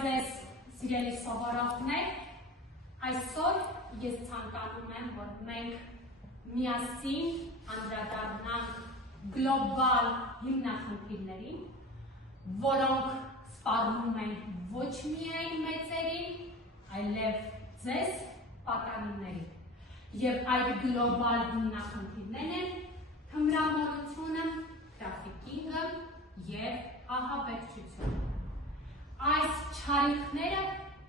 ձեզ սիրելի սովորողներ, այսօր ես ցանկանում եմ, որ մենք միասին անդրադառնանք գլոբալ հիմնախնդիրներին, որոնք սպառնում են ոչ միայն մեծերին, այլև ձեզ պատանիներին։ Եվ այդ գլոբալ հիմնախնդիրներն են թմրամոլությունը, թրաֆիքինգը և ահաբեկչությունը։ Այս չարիքները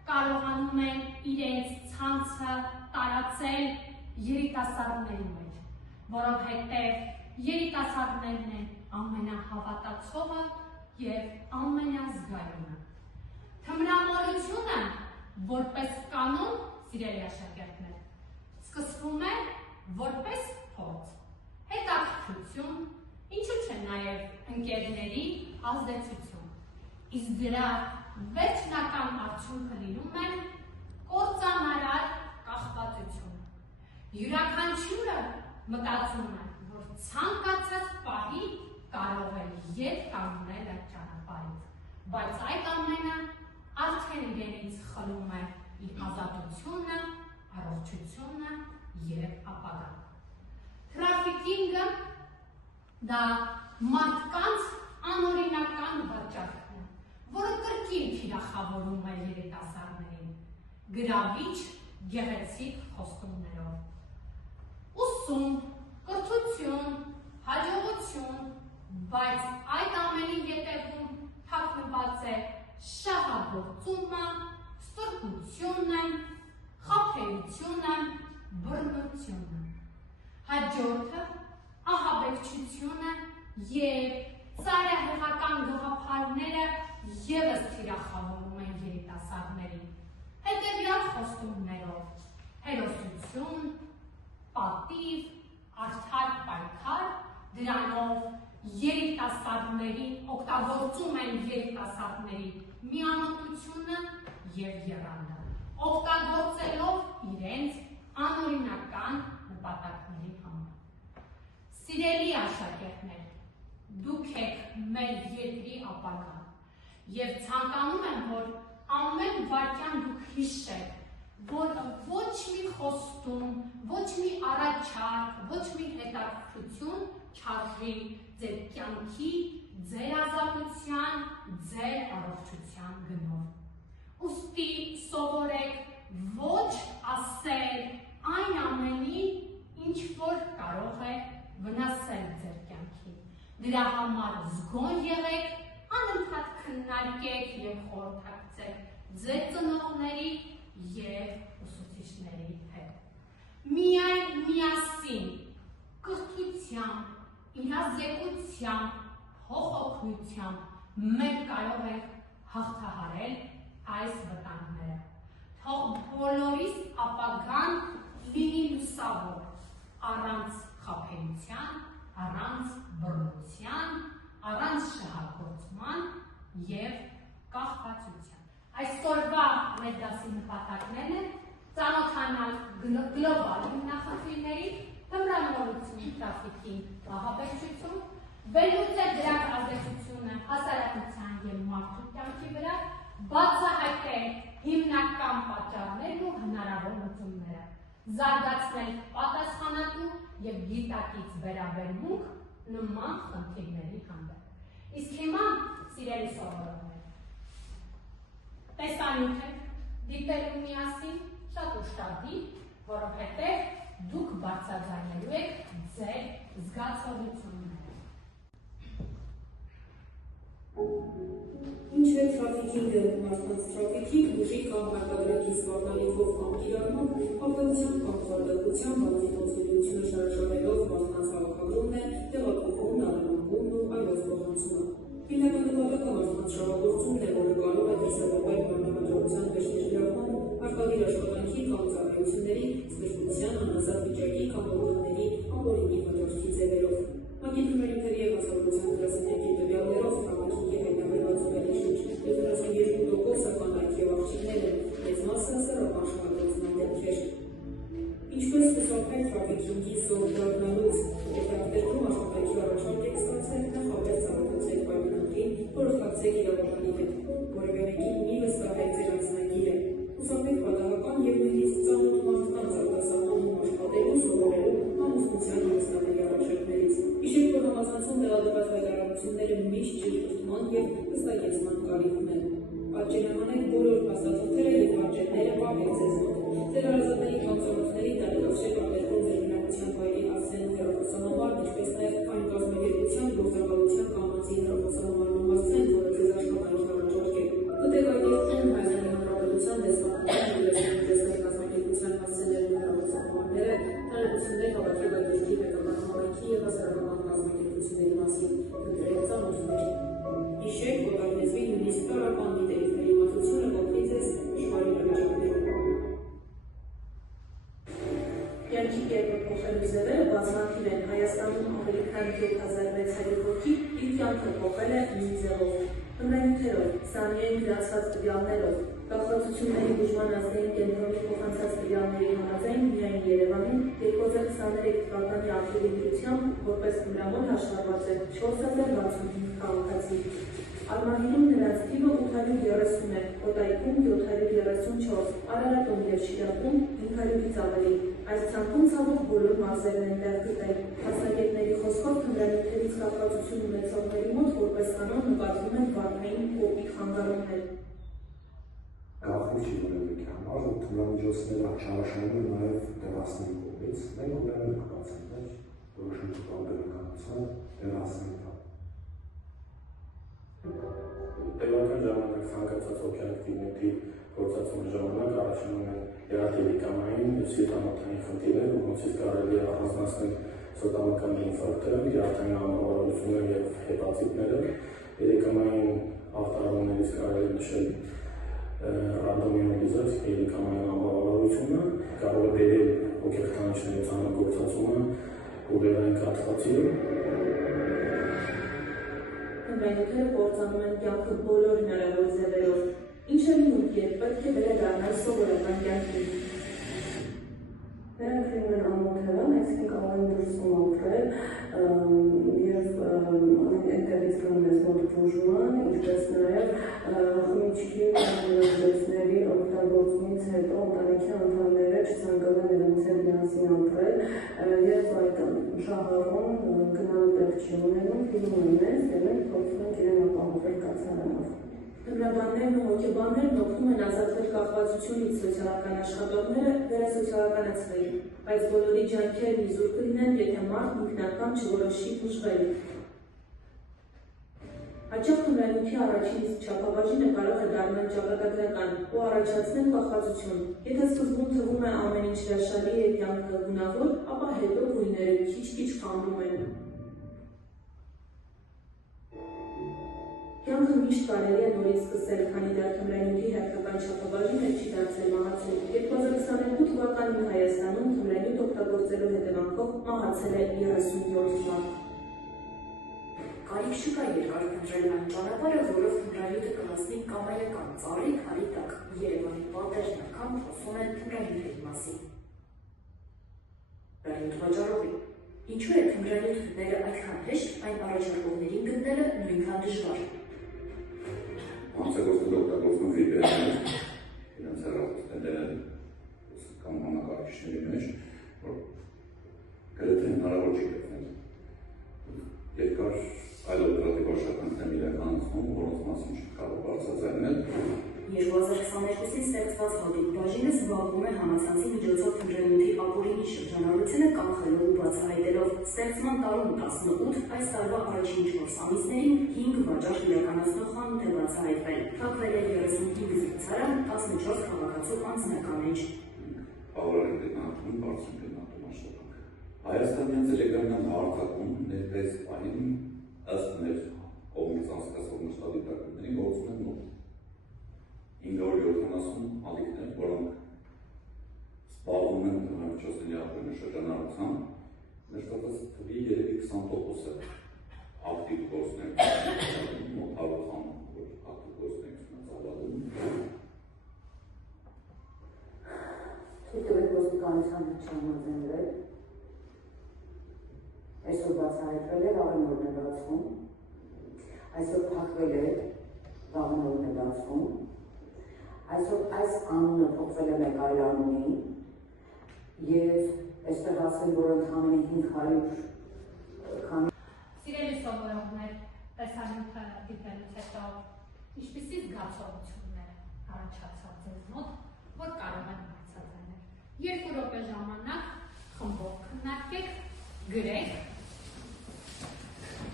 կարողանում են իրենց ցանցը տարածել երիտասարդների մեջ, որովհետև երիտասարդներն են ամենահավատացողը և ամենազգայունը։ Թմրամոլությունը, որպես կանոն, սիրելի աշակերտներ, սկսվում է որպես փորձ, հետաքրքրություն, ինչու՞ չէ նաև ընկերների ազդեցություն, իսկ դրա վերջնական արդյունքը լինում է կործանարար կախվածություն։ Յուրաքանչյուրը մտածում է, որ ցանկացած պահի կարող է ետ կանգնել այդ ճանապարհից, բայց այդ ամենը արդեն իրենից խլում է իր ազատությունը, առողջությունը և ապագան։ Թրաֆիքինգը դա մարդկանց անօրինական վաճառքն է, որը կրկին թիրախավորում է երիտասարդներին, գրավիչ գեղեցիկ խոստումներով։ Ուսում, կրթություն, հաջողություն, բայց այդ ամենի ետևում թաքնված է շահագործումը, ստրկությունը, խաբեությունը, բռնությունը։ Հաջորդը ահաբեկչությունը և ծայրահեղական գաղափարները ևս թիրախավորում են երիտասարդներին, հետևյալ խոստումներով՝ հերոսություն, պատիվ, արդար պայքար, դրանով երիտասարդներին օգտագործում են երիտասարդների միամտությունը և եռանդը, օգտագործելով իրենց անօրինական նպատակների համար։ Սիրելի աշակերտներ, դուք եք մեր երկրի ապագան և ցանկանում եմ, որ ամեն վայրկյան դուք հիշեք, որ ոչ մի խոստում, ոչ մի առաջարկ, ոչ մի հետաքրքրություն չարժի ձեր կյանքի, ձեր ազատության, ձեր առողջության գնով։ Ուստի սովորեք ոչ ասել այն ամենին, ինչ որ կարող է վնասել ձեր կյանքին։ Դրա համար զգոն եղեք, անընդհատ քննարկեք և խորհրդակցեք ձեր ծնողների և ուսուցիչների հետ։ Միայն միասին, կրթությամբ, իրազեկությամբ, փոխօգնությամբ մենք կարող ենք հաղթահարել այս վտանգները։ Թող բոլորիս ապագան լինի լուսավոր, առանց խաբեության, առանց բռնության, առանց շահագործման և կախվածության։ Այսօրվա մեր դասի նպատակներն են ծանոթանալ գլոբալ հիմնախնդիրներին, թմրամոլություն, թրաֆիքինգ, ահաբեկչություն, վերլուծել դրանց ազդեցությունը հասարակության և մարդու կյանքի վրա, բացահայտել հիմնական պատճառներն ու հնարավոր լուծումները, զարգացնել պատասխանատու և գիտակից վերաբերմունք նման խնդիրների հանդեպ։ Իսկ հիմա, սիրելի սովորողներ, տեսանյութ եք դիտելու միասին, շատ ուշադիր, որովհետև դուք բարձրաձայնելու եք ձեր զգացողությունները։ Ինչ է թրաֆիքինգը, մարդկանց թրաֆիքինգ, ուժի կամ հարկադրակի սպառնալիքով կամ կիրառմամբ, ապահովության կամ խորհրդակցության բանաստեղծությունը շարժարելով մարդկանց հավաքագրումն է, տեղափոխումն, արմունքումն ու այլոց փոխանցումը։ Հիմնական նպատակը մարդկանց շահագործումն է, որը կարող է դրսևորվել բռնահաջողության վերջին գրավման, հարկադիր աշխատանքի կամ ծառայությունների, զգրկության, անազատ վիճակի կամ օրգանների անօրինի վաճառքի ձևերով։ Մագիտրումերիքների և հասարակության գրասենյակի տվյալներով թրաֆիքինգի հայտնաբերված ծավալի շուրջ 72% սական այդ և աղջիկներ են, մեծ մասը սեռական շահագործման դեպքեր։ Ինչպես կսարքել թրաֆիքինգի զոհ դառնալուց, հետաքրքրում աշխատանքի առաջարկ եք ստացել, նախապես ծանոթացեք պայմանագրին, խորհրդակցեք իրավաբանի հետ, որևէ մեկին մի վստահեք վերականգնման կարիքում են։ Պատճենամանեք բոլոր փաստաթղթերը և պատճենները պահեք ձեզ մոտ։ Ձեր հարազատների կամ ծանոթների տեղեկացրեք արտերկրում ձեր բնակության վայրի հասցեનું հեռախոսահամարն, ինչպես նաև այն կազմակերպության, գործակալության կամ անձի հեռախոսահամարն հասցեն, որը ձեզ աշխատանքի առաջարկել։ Մտեք այդ երկրում Հայաստանի Հանրապետության դեսպանատան ձեր կազմակերպության հասցեներն ու հեռախոսահամարները, տեղեկություններ հավաքեք այդ երկրի պետական համայնքի և հասարակական կազմակերպությունների մասին, ընտրեք ծանոթներ։ Հիշեք, որ այդ լեզվի նույնիսկ տարրական դիտելիքների մատությունը կօգնի ձեզ դժվար իրավիճակներում։ Կյանքի կերպով փոխելու ձևերը բազմաթիվ են։ Հայաստանում ավելի քան 7600 հոգի իր կյանքը փոխել է նույն ձևով։ Հնարույթերով, սանիեն գրանցված տվյալներով, կախվածությունների բուժման ազգային կենտրոնի փոխանցած տվյալների համաձայն միայն Երևանում 2023 թվականի ապրիլի դրությամբ որպես հնարավոր հաշվառված է 4065 քաղաքացի։ Արմավիրում նրանց թիվը 830 է, Կոտայքում 734, Արարատում և Շիրակում 500-ից ավելի։ Այս ցանկում ցավոք բոլոր մարզերն են տեղ գտել։ Մասնագետների խոսքով թմրանյութերից կախվածություն ունեցողների մոտ որպես կանոն նկատվում են վարքային կոպի խանգարումներ։ Գաղտնի չի որևէ համար, որ թմրամիջոցները չարաշահում են նաև դեռասների կողմից, մենք ուրեմն կբացենք որոշակի տարբերականություն դեռասների տակ։ Տևական ժամանակ ցանկացած օբյեկտիվների գործածման ժամանակ առաջանում են երաթևիկամային և սիրտանոթային խնդիրներ, որոնցից կարելի է առանձնացնել սոտամական ինֆարկտը, երաթային անբավարարությունը և հեպատիտները, երիկամային ախտարումներից կարելի է նշել ռանդոմիոզիս, երիկամային անբավարարությունը, կարող է բերել ոգեկտանիչների ծանր գործածումը, ուղեղային կաթվածի։ Թմրանյութերը կործանում են կյանքը բոլոր հնարավոր ձևերով։ Ինչ է լինում, երբ պետք է վերադառնալ սովորական կյանքին։ Նրանք լինում են ամոթերան, այսինքն կարող են դուրսում ապրել և այդտեղից գնում ես մոտ բուժման, ինչպես նաև խմիչքի լեզվերի օգտագործումից հետո ընտանիքի անդամները չցանկանում են իրենց հետ միասին ապրել և այդ շահառուն գնալու տեղ չի ունենում, լինում են մեզ և մենք փորձում ենք իրեն ապահովել կացարանով։ Հնարաբաններն ու հոգեբաններն օգնում են ազատվել կախվածությունից, սոցիալական աշխատողները վերասոցիալականացվել, բայց բոլորի ջանքերն իզուր կլինեն, եթե մարդն ինքնակամ չորոշի բուժվել։ Հաճախ թմրանյութի առաջին իսկ չափաբաժինը կարող է դառնալ ճակատագրական ու առաջացնել կախվածություն։ Եթե սկզբում թվում է ամեն ինչ հրաշալի է, կյանքը գունավոր, ապա հետո գույները քիչ-քիչ խամրում են։ Կյանքը միշտ կարելի է նորից սկսել, քանի դեռ թմրանյութի հերթական չափաբաժինը չի դարձել մահացու։ 2022 թվականին Հայաստանում թմրանյութ օգտագործելու հետևանքով մահացել է 37 մարդ։ Կարիք չկա երկար փնտրել այն ճանապարհը, որով թմրանյութը կհասնի կամայական ծառի քարի տակ։ Երևանի պատերն անգամ խոսում են թմրանյութերի մասին։ Թմրանյութ վաճառողի։ Ինչու է թմրանյութ գտնելը այդքան հեշտ, այն առաջարկողներին գտնելը նույնքան դժվար։ Հանցագործները օգտագործում վիպերներ, իրենց հեռախոսները կամ համակարգիչների մեջ, որ գրեթե հնարավոր չի գտնել։ Երկար այլ օպերատիվ աշխատանքներ իրականացնում, որոնց մասին չկարող բարձրաձայնել։ 2022-ին ստեղծված հատուկ բաժինը զբաղվում է համացանցի միջոցով թմրանյութի ապօրինի շրջանառությունը կանխելով ու բացահայտելով։ Ստեղծման տարում 18, այս տարվա առաջին 4 ամիսներին 5 վաճառք իրականացնող խանութ է բացահայտվել։ Փակվել է 35 զգացարան, 14 քաղաքացու անձնական էջ։ Բավարար գտնվում բարձր գտնվում աշխատանք։ Հայաստանյան տելեգրամյան հաղորդակում ներկայիս պահին ըստ մեր կողմից անցկացվող մշտադիտարկումների գործում են մոտ 570 ալիքներ, որոնք զբաղվում են թմրանյութերի ապօրինի շրջանառությամբ, մեր ստացած թվի երևի 20%-ը ակտիվ գործունեություն, մոտ 100 որ ակտիվ գործունեություն է ծավալում։ Թույլ տվեք ոստիկանության հետ չհամաձայնվել։ Այսօր բացահայտվել է, վաղն օրն է բացվում։ Այսօր փակվել է, վաղն օրն է բացվում։ Այսօր այս անունը փոխվել է մեկ այլ անունի և այստեղ ասել, որ ընդամենը 500 քանի Սիրելի սովորողներ, տեսանյութը դիտելուց հետո Ինչպիսի զգացողություններ առաջացավ ձեզ մոտ, որ կարող են բարձրացնել։ 2 րոպե ժամանակ խմբով քննարկեք, գրեք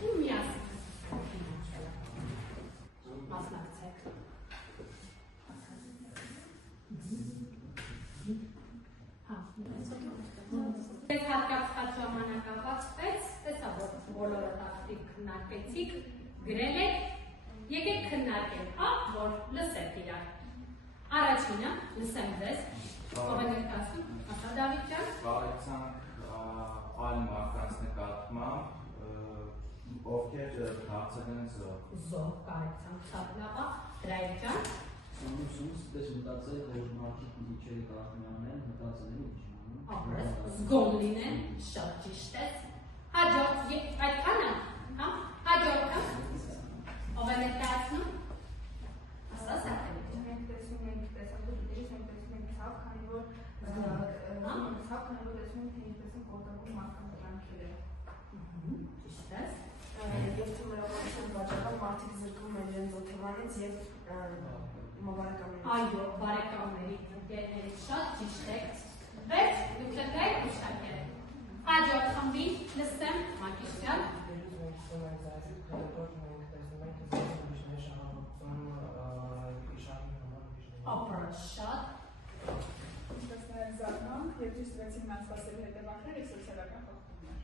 ու միասին մասնակցեք։ Ձեզ հատկացված ժամանակ ավարտվեց, տեսա, որ բոլորը ակտիվ քննարկեցիք, գրել եք, եկեք քննարկենք, որ լսեք իրար։ Առաջինը, լսեմ ձեզ, ով է ներկայացնում, ասա Դավիթ ջան։ Բարեկցանք այլ մարդկանց նկատմամբ, ովքեր դարձել են զոհ։ Զոհ կարեկցանք, շատ լավ է, Հրայր ջան։ Սամուսումս դες մտածել, որ մարդիկ միջերի կարողանան մտածել են իջնում։ Ապրես, զգոն լինեն, շատ ճիշտ է։ Հաջորդ, այդքանը, հա, հաջորդը, ով է ներկայացնում, ասա Սահելի ջան։ Մենք տեսնում ենք տեսակետներից, մենք տեսնում ենք ցավ, քանի որ տեսնում ենք, թե ինչպես են կողմնակում մարդկանց կյանքերը։ Ճիշտ է։ Եվ թմրավարության վաճառական մարդիկ զրկվում են իրենց օթևանից և բարեկամներից։ Այո, բարեկամների, ընկերներից շատ ճիշտ է։ Բայց դուք եք ուշադրեք։ Հաջորդ խմբին լսեմ Մակիսյան։ Ապրած շատ։ Ինչպես նաև զարմանք և դիստրեցին մասպասելու հետևանքներ և սոցիալական խախտումներ։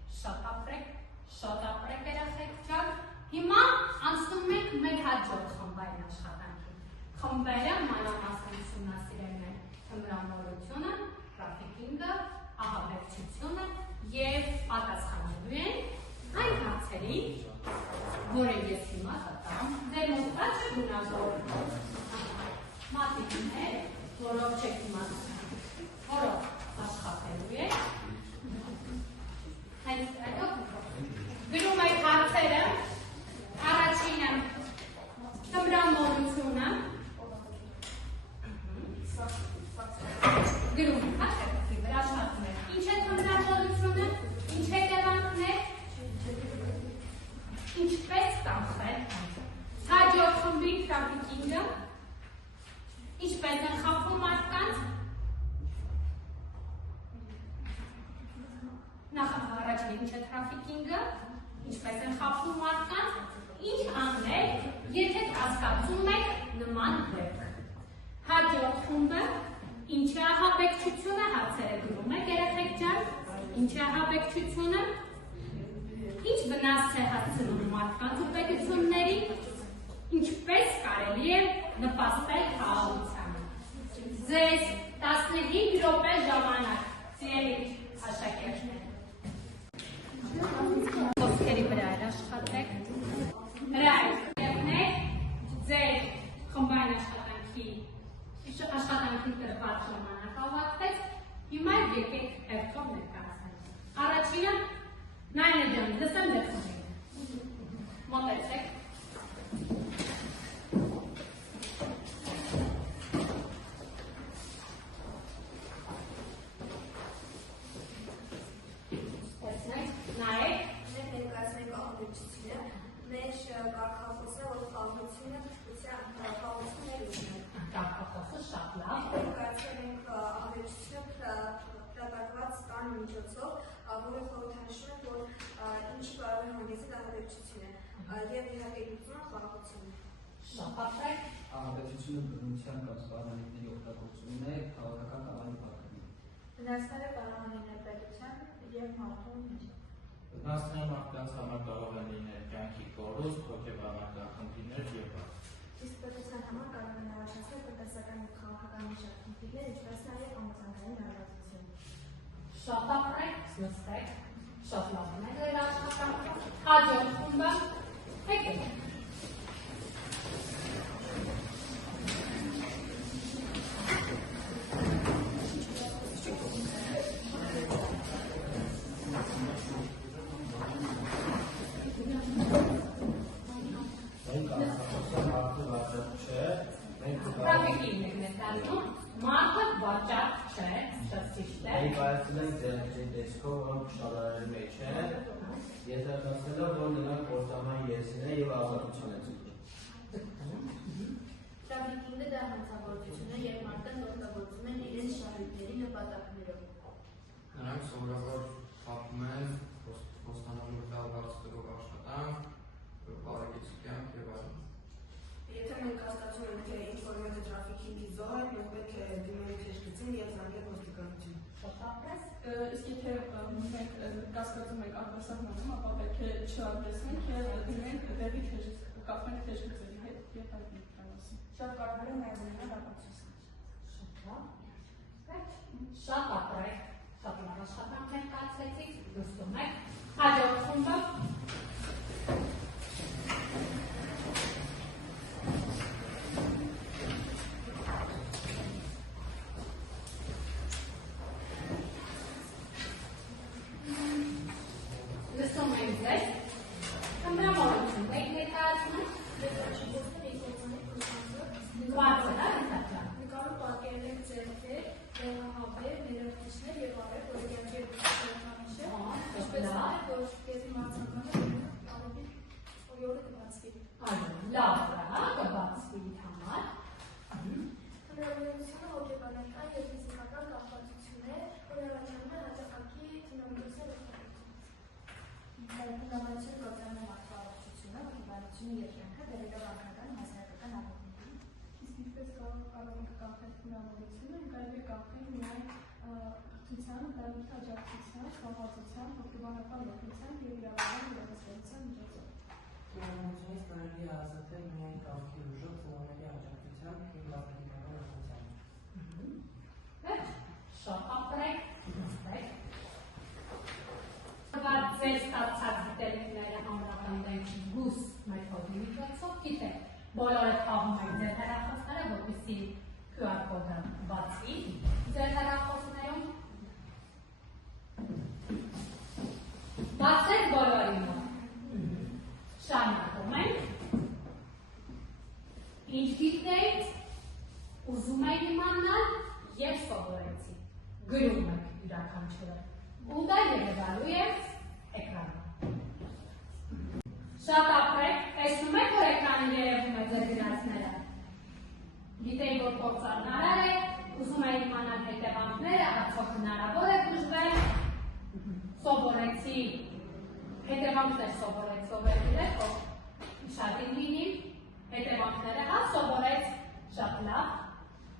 Շատ ապրեք երեխեք ջան։ Հիմա անցնում ենք մեր հաջորդ խմբային աշխատանքին։ Խմբերը մանրամասն ուսումնասիրել են թմրամոլությունը, տրաֆիկինգը, ահաբեկչությունը և պատասխանելու են այն հարցերին, որը ես հիմա տամ, ձեր մոտ կա չէ գունավոր մատիկներ, որով չեք իմացում, որով աշխատելու եք։ Գրում եք հարցերը, առաջինը թմրամոլությունը, գրում եք, հաշվետքի վրա աշխատում եք, ինչ է թմրամոլությունը, ինչ հետևանքներ, ինչպես կանխել, հաջորդ խմբի տրաֆիկինգը, ինչպես են խաբում մարդկանց, առաջին ինչ է տրաֆիկինգը, ինչպես են խաբում մարդկանց, ինչ անել, եթե կասկածում եք նման դեպք։ Հաջորդ խումբը, ինչ է ահաբեկչությունը, հարցերը գրում եք երեխեք ջան, ինչ է ահաբեկչությունը, ինչ վնաս է հասցնում մարդկանց ու պետությունների, ինչպես կարելի է նպաստել խաղաղությանը։ Ձեզ 15 րոպե ժամանակ, սիրելի աշակերտներ։ Խոսքերի վրա էլ աշխատեք։ Հրայրներ, ձեր խմբային աշխատանքի տրված ժամանակ ավարտվեց, հիմա եկեք հերթով ներկայացնենք։ Առաջինը Նայնե ջան, լսեմ ձեր խմբին։ Մոտեցեք։ Նայեք։ Մենք ներկայացնում ենք ահաբեկչությունը, մեր կարգախոսը, որ խաղաղությունը, խաղաղություններ ունեն։ Կարգախոսը շատ լավ։ Ներկայացնում ենք ահաբեկչությունը դատարկված տան միջոցով, որը խորհրդանշում է, որ ինչի կարող է հանգեցնել ահաբեկչությունը և իհարկե լուծումը խաղաղությունը։ Շատ ապրեք։ Ահաբեկչությունը բնության կամ սպառնալիքների օգտագործումն է քաղաքական կամանի փակումին։ Վնասները կարող են լինել պետության և մարդու մեջ։ Վնասները մարդկանց համար կարող են լինել կյանքի կորուստ, հոգեբանական խնդիրներ և այլն։ Իսկ պետության համար կարող են առաջացնել տնտեսական և քաղաքական մի շարք խնդիրներ, ինչպես նաև համացանցային հարաբերություն։ Շատ ապրեք, նստեք, շատ լավն է ձեր աշխատանքը։ Հաջորդ խումբը, եկեք։ Տրաֆիկինգ եք ներկայացնում, մարդը վաճառք չէ, շատ ճիշտ է։ Մենք այցել ենք ձեռքերի տեսքով, որոնք շարարելու մեջ են, եզրակացնելով, որ նրանք կործանման եզին է և ազատություն է ձգում։ Նայում սովորաբար պատմում են ոստանալու վրա բարձրով աշխատանք, բարեկեցիկ կյանք եւ այլն։ Եթե մենք կասկածում ենք, թե ինչ-որ մեկը տրաֆիքինգի զոհ է, մենք պետք է դիմենք թեժգծին եւ զանգել ոստիկանություն։ Իսկ եթե մենք կասկածում ենք արտասահմանում, ապա պետք է չարդեսնենք եւ դիմենք դեպի կապենք թեժգծերի հետ եւ հայտնենք դրանից։ Շատ կարևոր է նաեւ ունենալ ապացույց։ Շատ ապրեք, շատ լավ աշխատանք եք կացրեցիք, լուստում եք, հաջորդ խումբը։ Լսում ենք ձեզ, հմրամորություն եք ներկայացում եք։ Բարձր, հետաճան։ Նկարում պատկերել ենք ձեռքեր, դեղահաբեր, ներողիչներ եւ արև, որը կյանքի հետ շրջանիշ է։ Ինչպես նաև, որ եթե մարցականը օրը կբացվի։ Լավ, կբացվի համար։ Հնարավորությունը հոգեբանական եւ ֆիզիկական կապվածություն է, որը առաջանում է հաճախակի թմրամիջոցներ Հնարավորություն գործարանում արտահայտությունը, հոգեբանությունը եւ կյանքը դերեկաբանական հասարակական ակտիվիտետի։ Իսկ ինչպես կարող ենք կանխել հնարավորությունը, կարելի է կանխել միայն կրթության, տարբեր աջակցության, խաղացության, հոգեբանական օգնության եւ իրավական իրավասության միջոցով։ Հնարավորությունից կարելի է ազատվել միայն կարգի ուժով ծնողների աջակցությամբ եւ լավատիկական օգնությամբ։ Շատ ապրեք, նստեք։ Ձեր ստացած գիտելիքները համապատասխանեցի գուս մեթոդի միջոցով, գիտեք, բոլորը թաղում եք ձեր հեռախոսները, որպեսզի QR կոդը բացվի ձեր հեռախոսներում։ Բացեք բոլորի մոտ։ Շարունակում ենք։ Ինչ գիտեք, ուզում եք իմանալ եւ սովորեցի։ Գրում եք յուրաքանչյուրը։ Ու դա երևալու է էկրանում։ Շատ ապրեք, տեսնում եք, որ էկրանը երևում է ձեր գրածները։ Գիտեք, որ փորձարար եք, ուզում եք իմանալ հետևանքները, արդյոք հնարավոր է բուժվել։ Սովորեցի, հետևանքներ սովորեցի, շատ լինի, հետևանքները, սովորեց, շատ լավ։